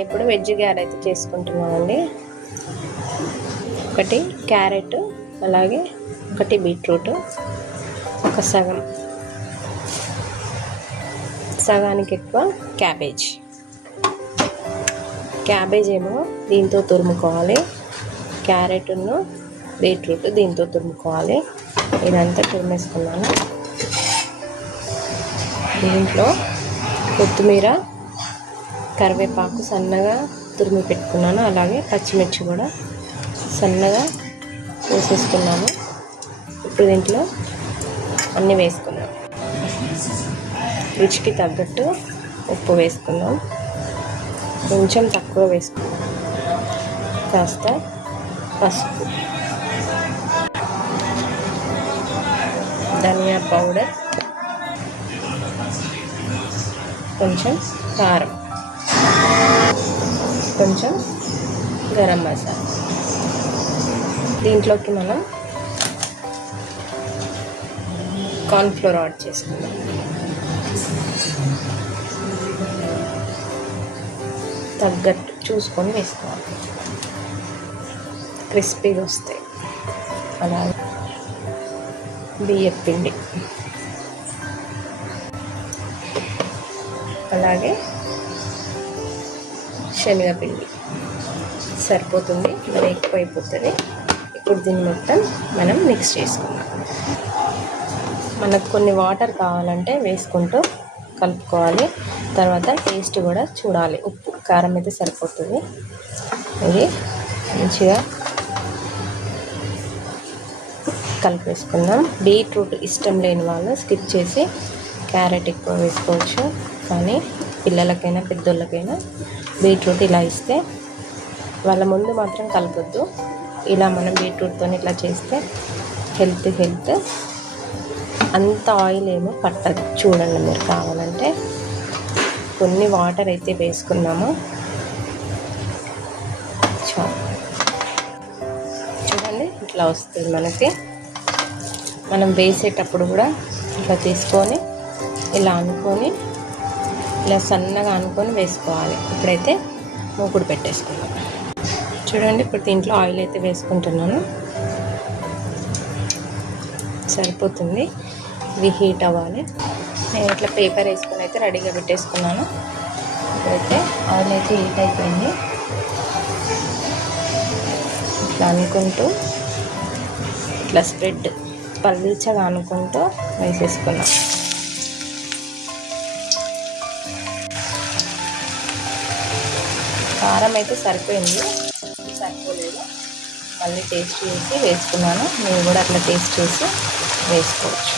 నేను ఇప్పుడు వెజ్ గారె అయితే చేసుకుంటున్నానండి. ఒకటి క్యారెట్, అలాగే ఒకటి బీట్రూట్, ఒక సగానికి ఎక్కువ క్యాబేజ్ ఏమో దీంతో తురుముకోవాలి, క్యారెట్ను బీట్రూట్ దీంతో తురుముకోవాలి. ఇదంతా తురిమేసుకున్నాను. దీంట్లో కొత్తిమీర, కరివేపాకు సన్నగా తురిమి పెట్టుకున్నాను, అలాగే పచ్చిమిర్చి కూడా సన్నగా వేసేసుకున్నాను. ఇప్పుడు దీంట్లో అన్నీ వేసుకున్నాం. రుచికి తగ్గట్టు ఉప్పు వేసుకున్నాం, కొంచెం తక్కువ వేసుకున్నాం, కాస్త పసుపు, ధనియా పౌడర్, కొంచెం కారం, కొంచెం గరం మసాలా. దీంట్లోకి మనం కార్న్ఫ్లోర్ యాడ్ చేసుకుందాం. తగ్గట్టు చూసుకొని వేసుకోవాలి, క్రిస్పీగా వస్తాయి. అలాగే బియ్యం పిండి, అలాగే శనగపిండి సరిపోతుంది, మరి ఎక్కువ అయిపోతుంది. ఇప్పుడు దీన్ని మొత్తం మనం మిక్స్ చేసుకుందాం. మనకు కొన్ని వాటర్ కావాలంటే వేసుకుంటూ కలుపుకోవాలి. తర్వాత టేస్ట్ కూడా చూడాలి, ఉప్పు కారం అయితే సరిపోతుంది. ఇది మంచిగా కలిపేసుకుందాం. బీట్రూట్ ఇష్టం లేని వాళ్ళు స్కిప్ చేసి క్యారెట్ ఎక్కువ వేసుకోవచ్చు, కానీ పిల్లలకైనా పెద్దోళ్ళకైనా బీట్రూట్ ఇలా ఇస్తే వాళ్ళ ముందు మాత్రం కలపొద్దు. ఇలా మనం బీట్రూట్తో ఇట్లా చేస్తే హెల్త్ అంత ఆయిల్ ఏమో పట్టదు. చూడండి, మీరు కావాలంటే కొన్ని వాటర్ అయితే వేసుకున్నాము. చూడండి, ఇట్లా వస్తుంది మనకి. మనం వేసేటప్పుడు కూడా ఇట్లా తీసుకొని ఇలా అనుకొని ఇలా సన్నగా అనుకొని వేసుకోవాలి. ఇప్పుడైతే మూకుడు పెట్టేసుకుందాం. చూడండి, ఇప్పుడు దీంట్లో ఆయిల్ అయితే వేసుకుంటున్నాను, సరిపోతుంది. ఇవి హీట్ అవ్వాలి. నేను ఇట్లా పేపర్ వేసుకొని అయితే రెడీగా పెట్టేసుకున్నాను. ఇప్పుడైతే ఆయిల్ అయితే హీట్ అయిపోయింది. ఇట్లా అనుకుంటూ ఇట్లా స్ప్రెడ్ పల్చగా అనుకుంటూ వేసేసుకున్నాం. కారం అయితే సరిపోయింది, సరిపోలేదు. మళ్ళీ టేస్ట్ చేసి వేసుకున్నాను. మీరు కూడా అట్లా టేస్ట్ చేసి వేసుకోవచ్చు.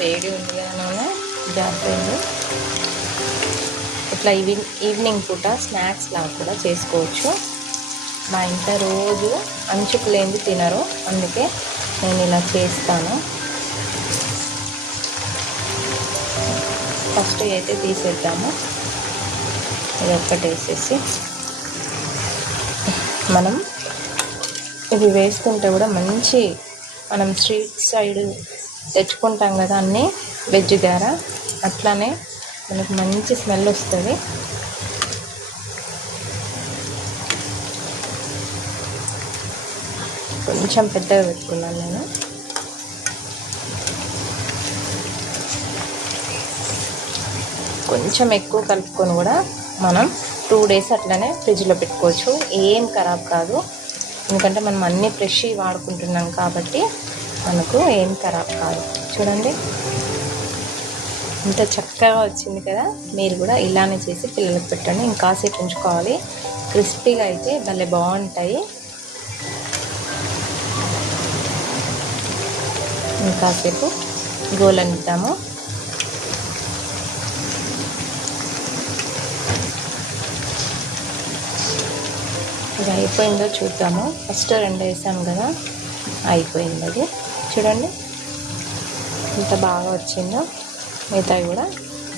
వేడి ఉంది కదా నూనె, జాగ్రత్తగా ఇట్లా ఈవినింగ్ పూట స్నాక్స్ లాగా కూడా చేసుకోవచ్చు. మా ఇంట్లో రోజు అంచుకు లేనిది తినరు, అందుకే నేను ఇలా చేస్తాను. ఫస్ట్ అయితే తీసేద్దాము. ఇది ఒక్కటి వేసేసి మనం ఇవి వేసుకుంటే కూడా మంచి, మనం స్ట్రీట్ సైడ్ తెచ్చుకుంటాం కదా అన్నీ వెజ్ గార, అట్లానే మనకు మంచి స్మెల్ వస్తుంది. కొంచెం పెద్దగా పెట్టుకున్నాను నేను. కొంచెం ఎక్కువ కలుపుకొని కూడా మనం 2 days అట్లనే ఫ్రిడ్జ్లో పెట్టుకోవచ్చు. ఏం ఖరాబ్ కాదు, ఎందుకంటే మనం అన్నీ ఫ్రెష్ వాడుకుంటున్నాం కాబట్టి మనకు ఏం ఖరాబ్ కాదు. చూడండి, ఇంత చక్కగా వచ్చింది కదా. మీరు కూడా ఇలానే చేసి పిల్లలకు పెట్టండి. ఇంకాసేపు ఉంచుకోవాలి, క్రిస్పీగా అయితే భలే బాగుంటాయి. ఇంకాసేపు గోలనిద్దాము. ఇది అయిపోయిందో చూద్దాము. ఫస్ట్ 2 వేసాము కదా, అయిపోయింది అది. చూడండి ఎంత బాగా వచ్చిందో. మిగతావి కూడా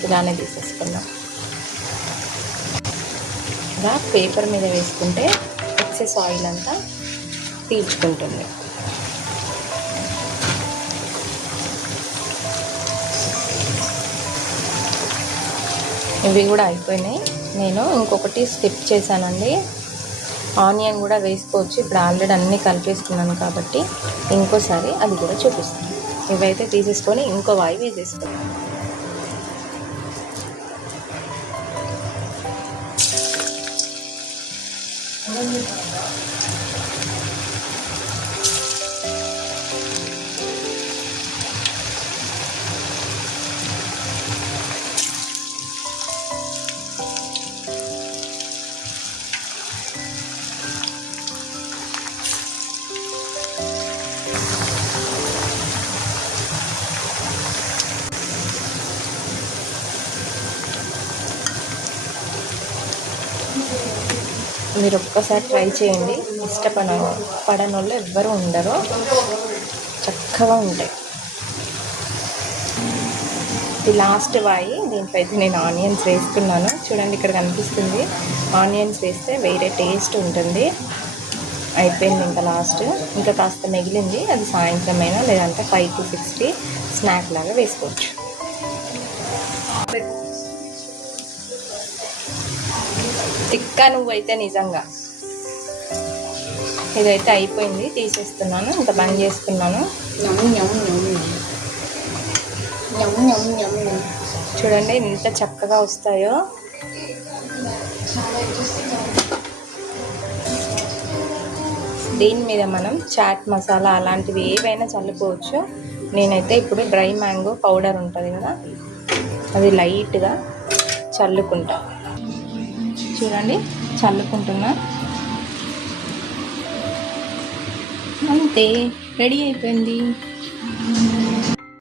ఇలానే తీసేసుకుందాం. ఇలా పేపర్ మీద వేసుకుంటే ఎక్సెస్ ఆయిల్ అంతా పీల్చుకుంటుంది. ఇవి కూడా అయిపోయినాయి. నేను ఇంకొకటి స్కిప్ చేశానండి, ఆనియన్ కూడా వేసుకోవచ్చు. ఇప్పుడు ఆల్రెడీ అన్నీ కలిపేసుకున్నాను కాబట్టి ఇంకోసారి అది కూడా చూపిస్తాను. ఇవైతే తీసేసుకొని ఇంకో వాయి వేసేసుకున్నాను. మీరు ఒక్కసారి ట్రై చేయండి, పడని వాళ్ళు ఎవ్వరూ ఉండరు, చక్కగా ఉంటాయి. ఇది లాస్ట్ వాయి. దీంట్లో అయితే నేను ఆనియన్స్ వేసుకున్నాను. చూడండి ఇక్కడ కనిపిస్తుంది. ఆనియన్స్ వేస్తే వేరే టేస్ట్ ఉంటుంది. అయిపోయింది ఇంకా లాస్ట్. ఇంకా కాస్త మిగిలింది, అది సాయంత్రం అయినా లేదంటే 5 to 6కి స్నాక్ లాగా వేసుకోవచ్చు. తిక్కా నువ్వైతే నిజంగా. ఇదైతే అయిపోయింది, తీసేస్తున్నాను. ఇంకా బంద్ చేసుకున్నాను. చూడండి ఎంత చక్కగా వస్తాయో. దీని మీద మనం చాట్ మసాలా అలాంటివి ఏవైనా చల్లుకోవచ్చు. నేనైతే ఇప్పుడు డ్రై మ్యాంగో పౌడర్ ఉంటుంది కదా, అది లైట్గా చల్లుకుంటా. చూడండి చల్లుకుంటున్నా. అంతే, రెడీ అయిపోయింది.